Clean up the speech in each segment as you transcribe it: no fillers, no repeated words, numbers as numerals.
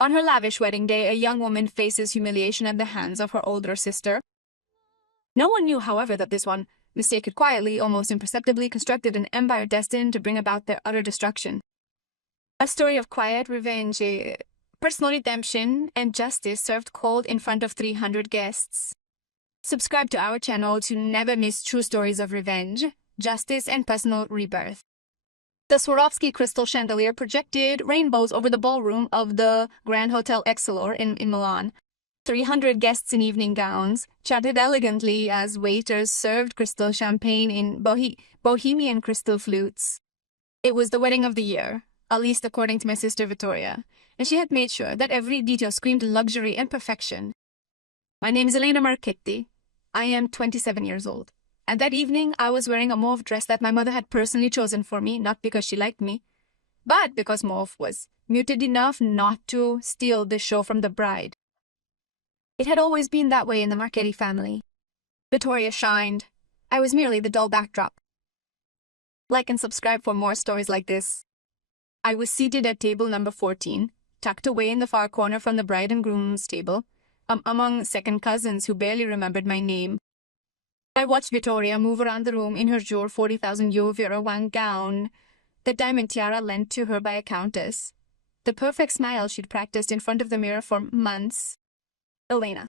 On her lavish wedding day, a young woman faces humiliation at the hands of her older sister. No one knew, however, that this one, mistaken quietly, almost imperceptibly, constructed an empire destined to bring about their utter destruction. A story of quiet revenge, personal redemption, and justice served cold in front of 300 guests. Subscribe to our channel to never miss true stories of revenge, justice, and personal rebirth. The Swarovski crystal chandelier projected rainbows over the ballroom of the Grand Hotel Excelsior in Milan. 300 guests in evening gowns chatted elegantly as waiters served crystal champagne in bohemian crystal flutes. It was the wedding of the year, at least according to my sister Vittoria, and she had made sure that every detail screamed luxury and perfection. My name is Elena Marchetti. I am 27 years old. And that evening, I was wearing a mauve dress that my mother had personally chosen for me, not because she liked me, but because mauve was muted enough not to steal the show from the bride. It had always been that way in the Marchetti family. Vittoria shined. I was merely the dull backdrop. Like and subscribe for more stories like this. I was seated at table number 14, tucked away in the far corner from the bride and groom's table, among second cousins who barely remembered my name. I watched Vittoria move around the room in her jour 40,000 euro one gown, the diamond tiara lent to her by a countess, the perfect smile she'd practiced in front of the mirror for months. Elena.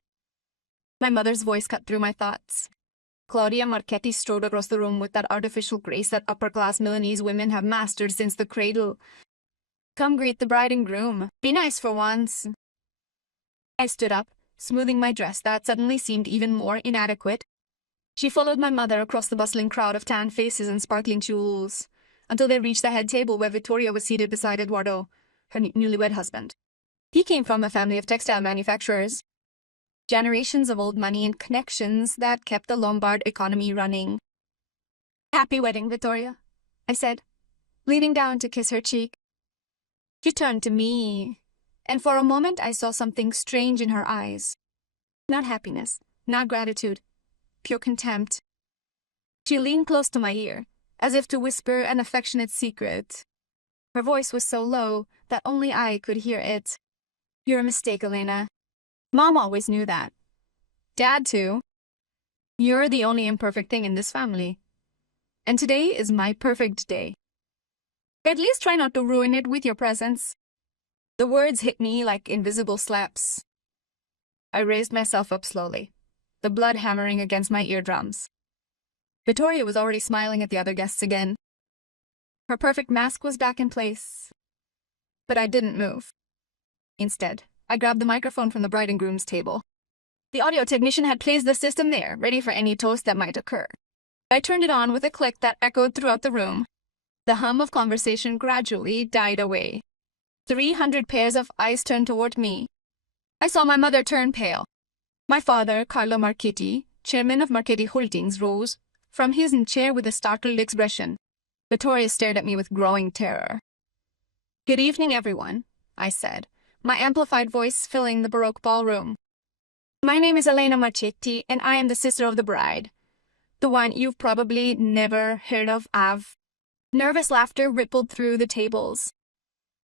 My mother's voice cut through my thoughts. Claudia Marchetti strode across the room with that artificial grace that upper-class Milanese women have mastered since the cradle. Come greet the bride and groom. Be nice for once. I stood up, smoothing my dress that suddenly seemed even more inadequate. She followed my mother across the bustling crowd of tan faces and sparkling jewels, until they reached the head table where Vittoria was seated beside Eduardo, her newlywed husband. He came from a family of textile manufacturers. Generations of old money and connections that kept the Lombard economy running. Happy wedding, Vittoria, I said, leaning down to kiss her cheek. She turned to me, and for a moment I saw something strange in her eyes. Not happiness, not gratitude. Pure contempt. She leaned close to my ear, as if to whisper an affectionate secret. Her voice was so low that only I could hear it. You're a mistake, Elena. Mom always knew that. Dad, too. You're the only imperfect thing in this family. And today is my perfect day. At least try not to ruin it with your presence. The words hit me like invisible slaps. I raised myself up slowly, the blood hammering against my eardrums. Vittoria was already smiling at the other guests again. Her perfect mask was back in place. But I didn't move. Instead, I grabbed the microphone from the bride and groom's table. The audio technician had placed the system there, ready for any toast that might occur. I turned it on with a click that echoed throughout the room. The hum of conversation gradually died away. 300 pairs of eyes turned toward me. I saw my mother turn pale. My father, Carlo Marchetti, chairman of Marchetti Holdings, rose from his chair with a startled expression. Vittoria stared at me with growing terror. Good evening, everyone, I said, my amplified voice filling the Baroque ballroom. My name is Elena Marchetti, and I am the sister of the bride. The one you've probably never heard of. Nervous laughter rippled through the tables.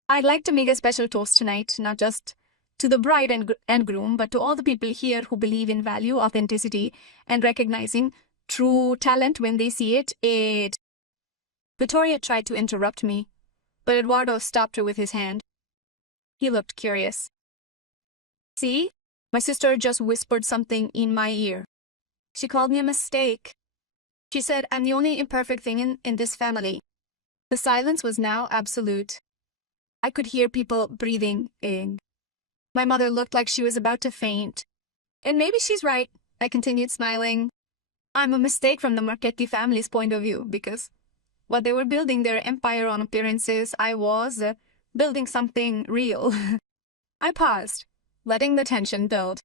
I'd like to make a special toast tonight, not just to the bride and groom, but to all the people here who believe in value, authenticity, and recognizing true talent when they see it. Vittoria tried to interrupt me, but Eduardo stopped her with his hand. He looked curious. See? My sister just whispered something in my ear. She called me a mistake. She said I'm the only imperfect thing in this family. The silence was now absolute. I could hear people breathing in. My mother looked like she was about to faint. And maybe she's right, I continued smiling. I'm a mistake from the Marchetti family's point of view, because while they were building their empire on appearances, I was building something real. I paused, letting the tension build.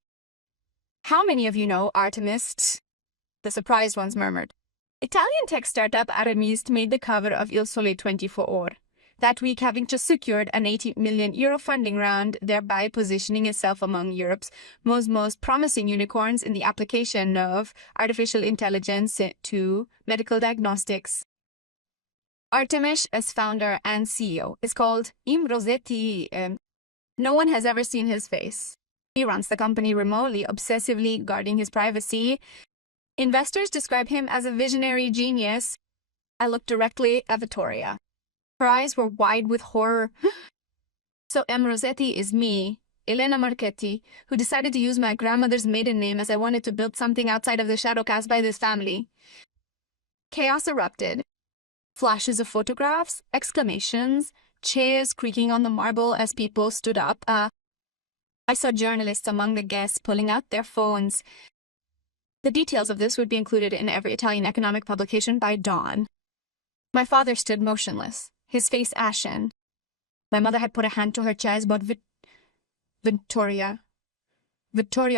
How many of you know Artemis? The surprised ones murmured. Italian tech startup Artemis made the cover of Il Sole 24 Ore. That week, having just secured an €80 million funding round, thereby positioning itself among Europe's most promising unicorns in the application of artificial intelligence to medical diagnostics. Artemis, as founder and CEO, is called Im Rossetti. No one has ever seen his face. He runs the company remotely, obsessively guarding his privacy. Investors describe him as a visionary genius. I looked directly at Vittoria. Her eyes were wide with horror. So M. Rossetti is me, Elena Marchetti, who decided to use my grandmother's maiden name as I wanted to build something outside of the shadow cast by this family. Chaos erupted. Flashes of photographs, exclamations, chairs creaking on the marble as people stood up. I saw journalists among the guests pulling out their phones. The details of this would be included in every Italian economic publication by dawn. My father stood motionless, his face ashen. My mother had put a hand to her chest, but Vittoria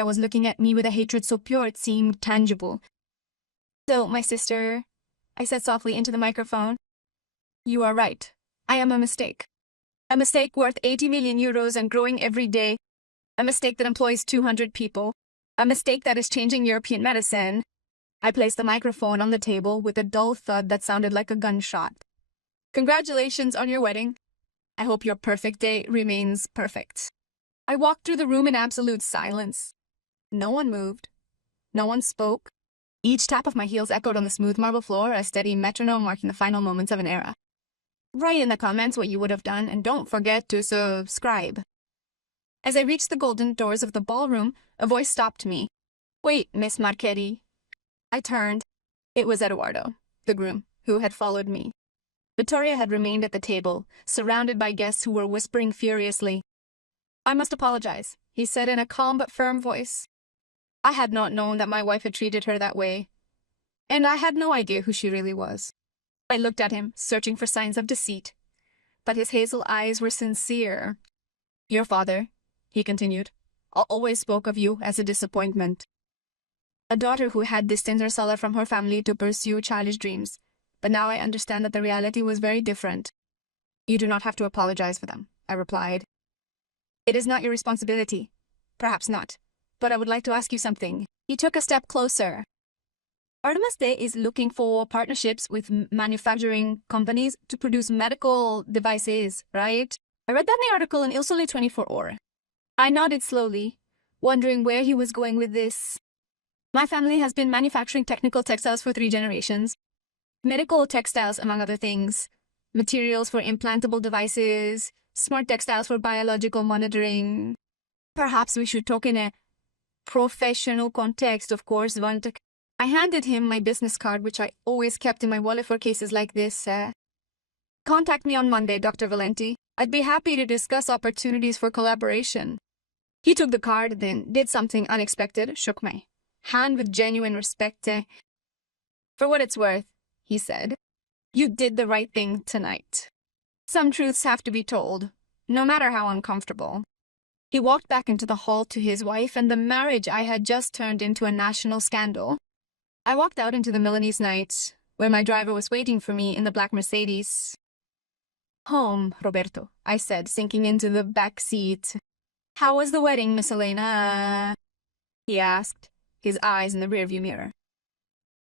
was looking at me with a hatred so pure it seemed tangible. So, my sister, I said softly into the microphone, you are right. I am a mistake. A mistake worth 80 million euros and growing every day. A mistake that employs 200 people. A mistake that is changing European medicine. I placed the microphone on the table with a dull thud that sounded like a gunshot. Congratulations on your wedding. I hope your perfect day remains perfect. I walked through the room in absolute silence. No one moved. No one spoke. Each tap of my heels echoed on the smooth marble floor, a steady metronome marking the final moments of an era. Write in the comments what you would have done, and don't forget to subscribe. As I reached the golden doors of the ballroom, a voice stopped me. Wait, Miss Marchetti. I turned. It was Eduardo, the groom, who had followed me. Vittoria had remained at the table, surrounded by guests who were whispering furiously. I must apologize, he said in a calm but firm voice. I had not known that my wife had treated her that way, and I had no idea who she really was. I looked at him, searching for signs of deceit, but his hazel eyes were sincere. Your father, he continued, always spoke of you as a disappointment. A daughter who had distanced herself from her family to pursue childish dreams. But now I understand that the reality was very different. You do not have to apologize for them, I replied. It is not your responsibility. Perhaps not. But I would like to ask you something. He took a step closer. Artemis Day is looking for partnerships with manufacturing companies to produce medical devices, right? I read that in the article in Il Sole 24 Ore. I nodded slowly, wondering where he was going with this. My family has been manufacturing technical textiles for 3 generations. Medical textiles, among other things. Materials for implantable devices, smart textiles for biological monitoring. Perhaps we should talk in a professional context, of course, Vantek. I handed him my business card, which I always kept in my wallet for cases like this. Contact me on Monday, Dr. Valenti. I'd be happy to discuss opportunities for collaboration. He took the card, then did something unexpected, shook my hand with genuine respect. For what it's worth, he said, you did the right thing tonight. Some truths have to be told, no matter how uncomfortable. He walked back into the hall to his wife, and the marriage I had just turned into a national scandal. I walked out into the Milanese night, where my driver was waiting for me in the black Mercedes. Home, Roberto, I said, sinking into the back seat. How was the wedding, Miss Elena? He asked, his eyes in the rearview mirror.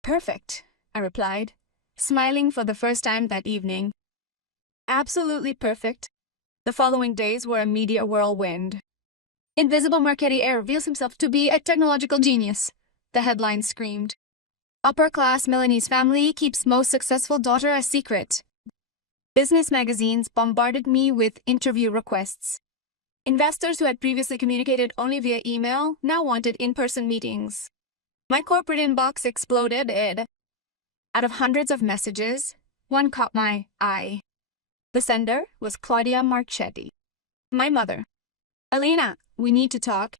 Perfect, I replied, smiling for the first time that evening. Absolutely perfect. The following days were a media whirlwind. Invisible Marchetti Air reveals himself to be a technological genius, the headline screamed. Upper-class Milanese family keeps most successful daughter a secret. Business magazines bombarded me with interview requests. Investors who had previously communicated only via email now wanted in-person meetings. My corporate inbox exploded. Out of hundreds of messages, one caught my eye. The sender was Claudia Marchetti, my mother. Elena, we need to talk.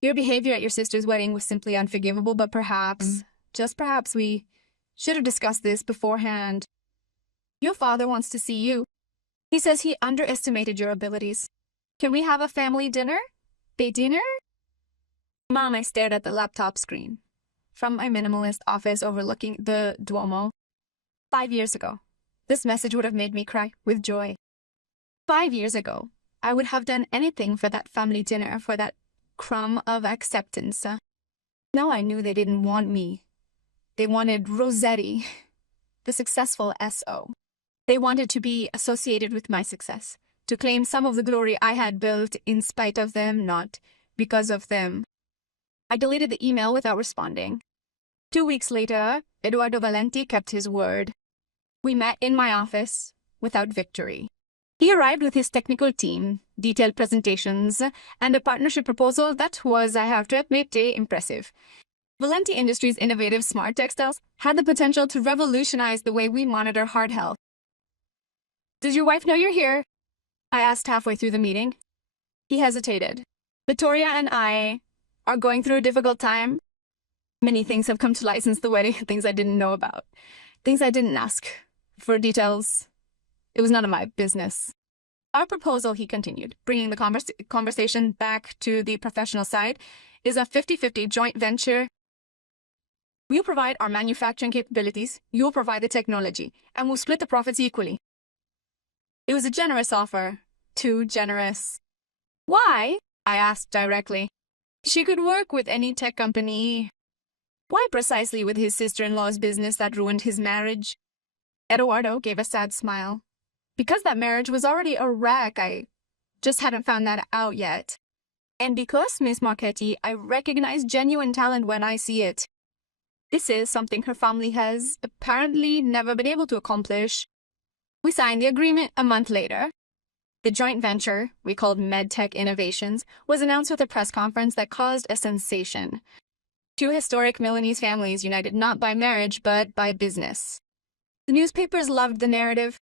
Your behavior at your sister's wedding was simply unforgivable, but perhaps, just perhaps, we should have discussed this beforehand. Your father wants to see you. He says he underestimated your abilities. Can we have a family dinner? Bay dinner? Mom, I stared at the laptop screen. From my minimalist office overlooking the Duomo. 5 years ago, this message would have made me cry with joy. 5 years ago, I would have done anything for that family dinner, for that crumb of acceptance. Now I knew they didn't want me. They wanted Rossetti, the successful SO. They wanted to be associated with my success, to claim some of the glory I had built in spite of them, not because of them. I deleted the email without responding. 2 weeks later, Eduardo Valenti kept his word. We met in my office without victory. He arrived with his technical team, detailed presentations, and a partnership proposal that was, I have to admit, impressive. Valenti Industries' innovative smart textiles had the potential to revolutionize the way we monitor heart health. "Does your wife know you're here?" I asked halfway through the meeting. He hesitated. "Victoria and I are going through a difficult time. Many things have come to light since the wedding, things I didn't know about, things I didn't ask for details. It was none of my business. Our proposal," he continued, bringing the conversation back to the professional side, "is a 50-50 joint venture. We'll provide our manufacturing capabilities, you'll provide the technology, and we'll split the profits equally." It was a generous offer. Too generous. "Why?" I asked directly. She could work with any tech company. Why precisely with his sister-in-law's business that ruined his marriage? Eduardo gave a sad smile. "Because that marriage was already a wreck. I just hadn't found that out yet. And because, Miss Marchetti, I recognize genuine talent when I see it. This is something her family has apparently never been able to accomplish." We signed the agreement a month later. The joint venture, we called MedTech Innovations, was announced with a press conference that caused a sensation. 2 historic Milanese families united not by marriage, but by business. The newspapers loved the narrative.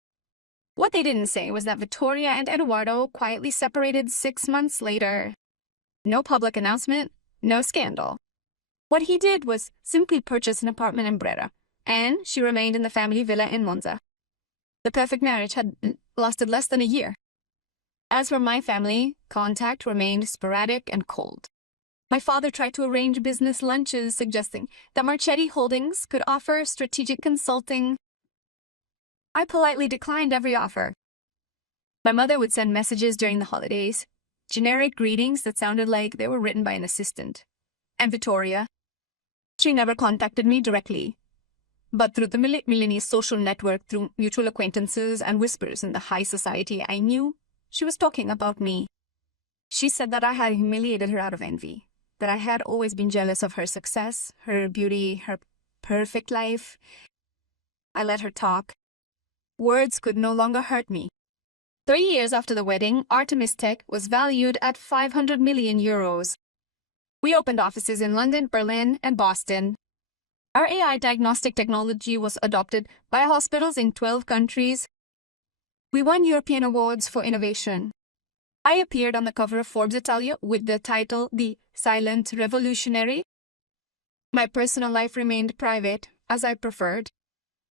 What they didn't say was that Vittoria and Eduardo quietly separated 6 months later. No public announcement, no scandal. What he did was simply purchase an apartment in Brera, and she remained in the family villa in Monza. The perfect marriage had lasted less than a year. As for my family, contact remained sporadic and cold. My father tried to arrange business lunches, suggesting that Marchetti Holdings could offer strategic consulting. I politely declined every offer. My mother would send messages during the holidays, generic greetings that sounded like they were written by an assistant. And Vittoria, she never contacted me directly, but through the Milanese social network, through mutual acquaintances and whispers in the high society, I knew she was talking about me. She said that I had humiliated her out of envy, that I had always been jealous of her success, her beauty, her perfect life. I let her talk. Words could no longer hurt me. 3 years after the wedding, Artemis Tech was valued at 500 million euros. We opened offices in London, Berlin, and Boston. Our AI diagnostic technology was adopted by hospitals in 12 countries. We won European awards for innovation. I appeared on the cover of Forbes Italia with the title The Silent Revolutionary. My personal life remained private, as I preferred.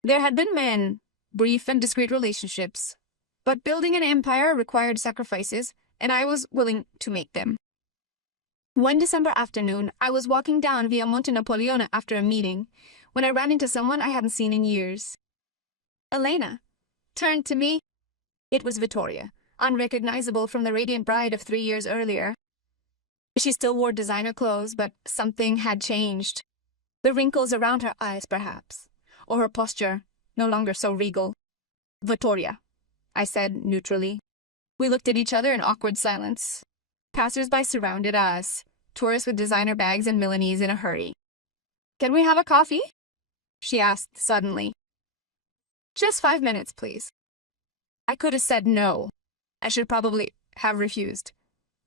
There had been men, brief and discreet relationships, but building an empire required sacrifices, and I was willing to make them. One December afternoon, I was walking down via Monte Napoleone after a meeting, when I ran into someone I hadn't seen in years. Elena turned to me. It was Vittoria, unrecognizable from the radiant bride of 3 years earlier. She still wore designer clothes, but something had changed. The wrinkles around her eyes, perhaps, or her posture, no longer so regal. "Vittoria," I said neutrally. We looked at each other in awkward silence. Passers-by surrounded us, tourists with designer bags and Milanese in a hurry. "Can we have a coffee?" she asked suddenly. "Just 5 minutes, please." I could have said no. I should probably have refused.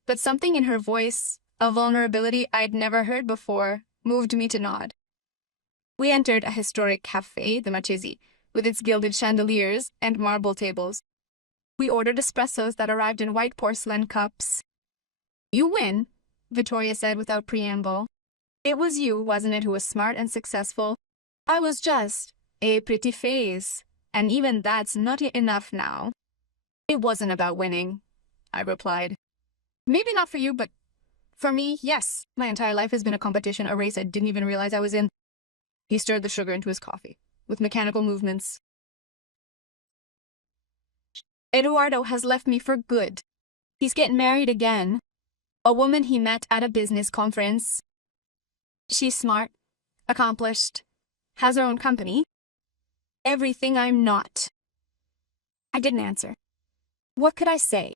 But something in her voice, a vulnerability I'd never heard before, moved me to nod. We entered a historic cafe, the Marchesi, with its gilded chandeliers and marble tables. We ordered espressos that arrived in white porcelain cups. "You win," Vittoria said without preamble. "It was you, wasn't it, who was smart and successful? I was just a pretty face, and even that's not enough now." "It wasn't about winning," I replied. "Maybe not for you, but for me, yes. My entire life has been a competition, a race I didn't even realize I was in." He stirred the sugar into his coffee, with mechanical movements. "Eduardo has left me for good. He's getting married again. A woman he met at a business conference. She's smart, accomplished, has her own company. Everything I'm not." I didn't answer. What could I say?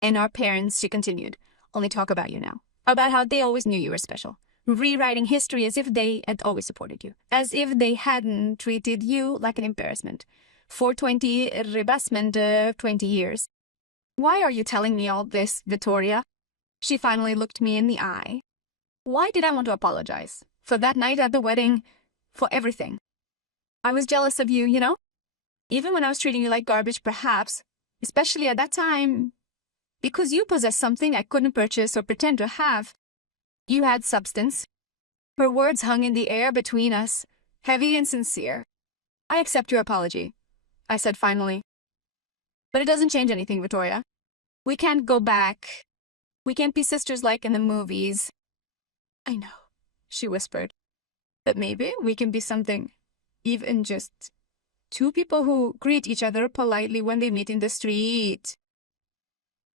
And our parents, she continued, only talk about you now. About how they always knew you were special. Rewriting history as if they had always supported you. As if they hadn't treated you like an embarrassment. 420 rebasment of 20 years. Why are you telling me all this, Vittoria? She finally looked me in the eye. Why did I want to apologize? For that night at the wedding? For everything. I was jealous of you, you know? Even when I was treating you like garbage, perhaps. Especially at that time. Because you possessed something I couldn't purchase or pretend to have. You had substance. Her words hung in the air between us, heavy and sincere. I accept your apology, I said finally. But it doesn't change anything, Vittoria. We can't go back. We can't be sisters like in the movies. I know, she whispered. But maybe we can be something. Even just two people who greet each other politely when they meet in the street.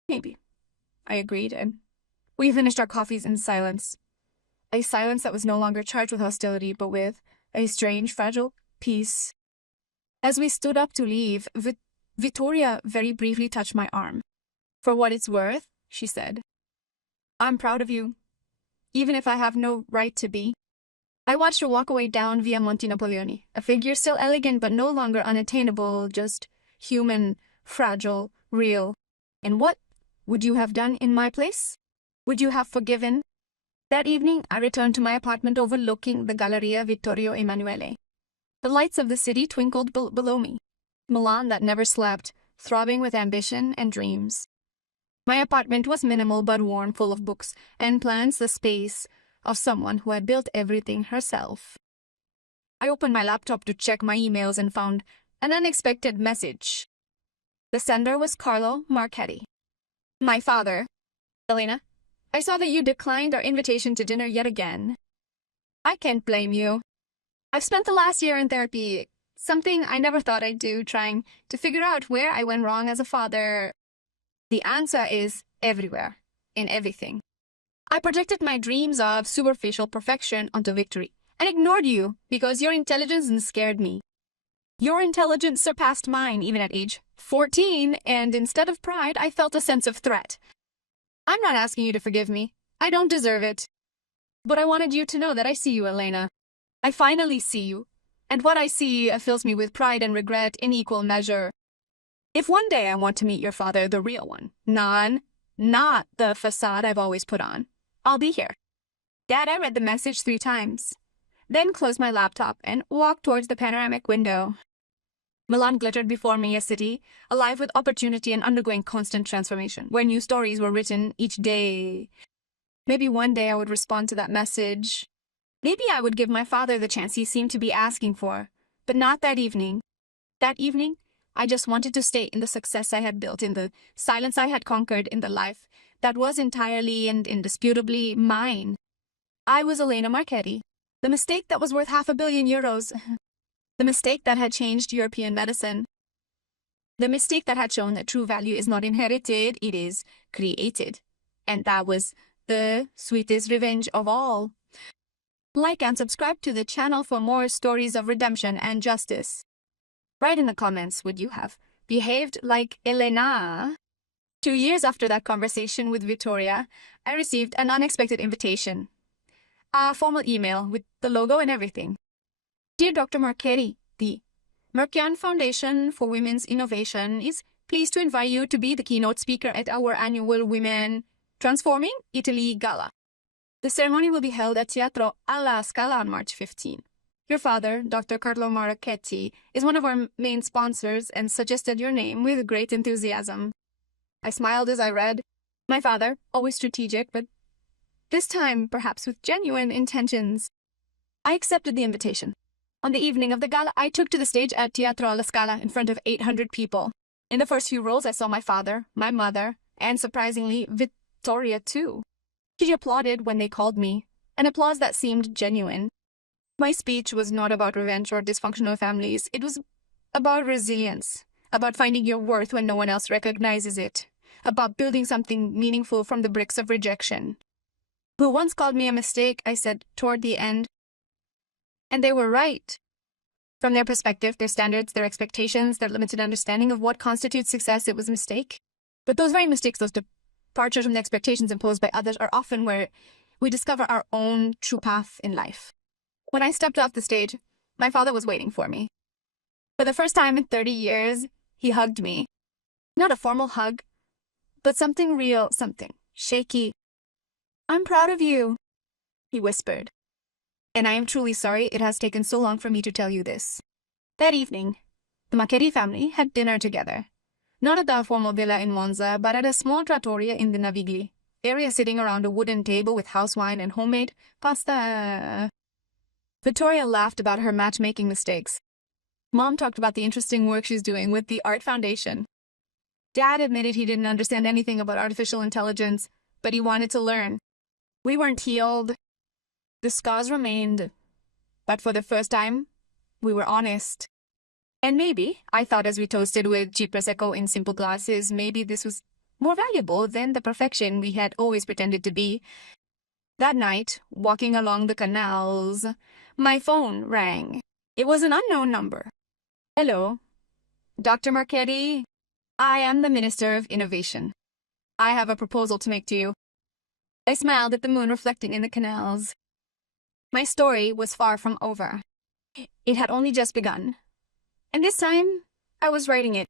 Maybe, I agreed, and we finished our coffees in silence. A silence that was no longer charged with hostility, but with a strange, fragile peace. As we stood up to leave, Vittoria very briefly touched my arm. For what it's worth, she said, I'm proud of you, even if I have no right to be. I watched her walk away down Via Monte Napoleone, a figure still elegant but no longer unattainable, just human, fragile, real. And what would you have done in my place? Would you have forgiven? That evening, I returned to my apartment overlooking the Galleria Vittorio Emanuele. The lights of the city twinkled below me. Milan that never slept, throbbing with ambition and dreams. My apartment was minimal but warm, full of books and plants, the space of someone who had built everything herself. I opened my laptop to check my emails and found an unexpected message. The sender was Carlo Marchetti. My father. Elena, I saw that you declined our invitation to dinner yet again. I can't blame you. I've spent the last year in therapy, something I never thought I'd do, trying to figure out where I went wrong as a father. The answer is everywhere, in everything. I projected my dreams of superficial perfection onto Victory and ignored you because your intelligence scared me. Your intelligence surpassed mine even at age 14, and instead of pride, I felt a sense of threat. I'm not asking you to forgive me. I don't deserve it. But I wanted you to know that I see you, Elena. I finally see you, and what I see fills me with pride and regret in equal measure. If one day I want to meet your father, the real one, not the facade I've always put on, I'll be here. Dad, I read the message 3 times, then closed my laptop and walked towards the panoramic window. Milan glittered before me, a city alive with opportunity and undergoing constant transformation, where new stories were written each day. Maybe one day I would respond to that message. Maybe I would give my father the chance he seemed to be asking for, but not that evening. That evening, I just wanted to stay in the success I had built, in the silence I had conquered, in the life that was entirely and indisputably mine. I was Elena Marchetti, the mistake that was worth €500 million. The mistake that had changed European medicine. The mistake that had shown that true value is not inherited, it is created. And that was the sweetest revenge of all. Like and subscribe to the channel for more stories of redemption and justice. Write in the comments, would you have behaved like Elena? 2 years after that conversation with Vittoria, I received an unexpected invitation. A formal email with the logo and everything. Dear Dr. Marchetti, the Mercian Foundation for Women's Innovation is pleased to invite you to be the keynote speaker at our annual Women Transforming Italy Gala. The ceremony will be held at Teatro alla Scala on March 15. Your father, Dr. Carlo Marchetti, is one of our main sponsors and suggested your name with great enthusiasm. I smiled as I read. My father, always strategic, but this time perhaps with genuine intentions. I accepted the invitation. On the evening of the gala, I took to the stage at Teatro alla Scala in front of 800 people. In the first few rows, I saw my father, my mother, and surprisingly, Vittoria too. She applauded when they called me, an applause that seemed genuine. My speech was not about revenge or dysfunctional families. It was about resilience, about finding your worth when no one else recognizes it, about building something meaningful from the bricks of rejection. Who once called me a mistake, I said toward the end. And they were right. From their perspective, their standards, their expectations, their limited understanding of what constitutes success, it was a mistake. But those very mistakes, those departures from the expectations imposed by others, are often where we discover our own true path in life. When I stepped off the stage, my father was waiting for me. For the first time in 30 years, he hugged me. Not a formal hug, but something real, something shaky. "I'm proud of you," he whispered. "And I am truly sorry it has taken so long for me to tell you this." That evening, the Maccheri family had dinner together. Not at the formal villa in Monza, but at a small trattoria in the Navigli area, sitting around a wooden table with house wine and homemade pasta. Vittoria laughed about her matchmaking mistakes. Mom talked about the interesting work she's doing with the Art Foundation. Dad admitted he didn't understand anything about artificial intelligence, but he wanted to learn. We weren't healed. The scars remained. But for the first time, we were honest. And maybe, I thought as we toasted with cheap Prosecco in simple glasses, maybe this was more valuable than the perfection we had always pretended to be. That night, walking along the canals, my phone rang. It was an unknown number. "Hello, Dr. Marchetti. I am the Minister of Innovation. I have a proposal to make to you." I smiled at the moon reflecting in the canals. My story was far from over. It had only just begun. And this time, I was writing it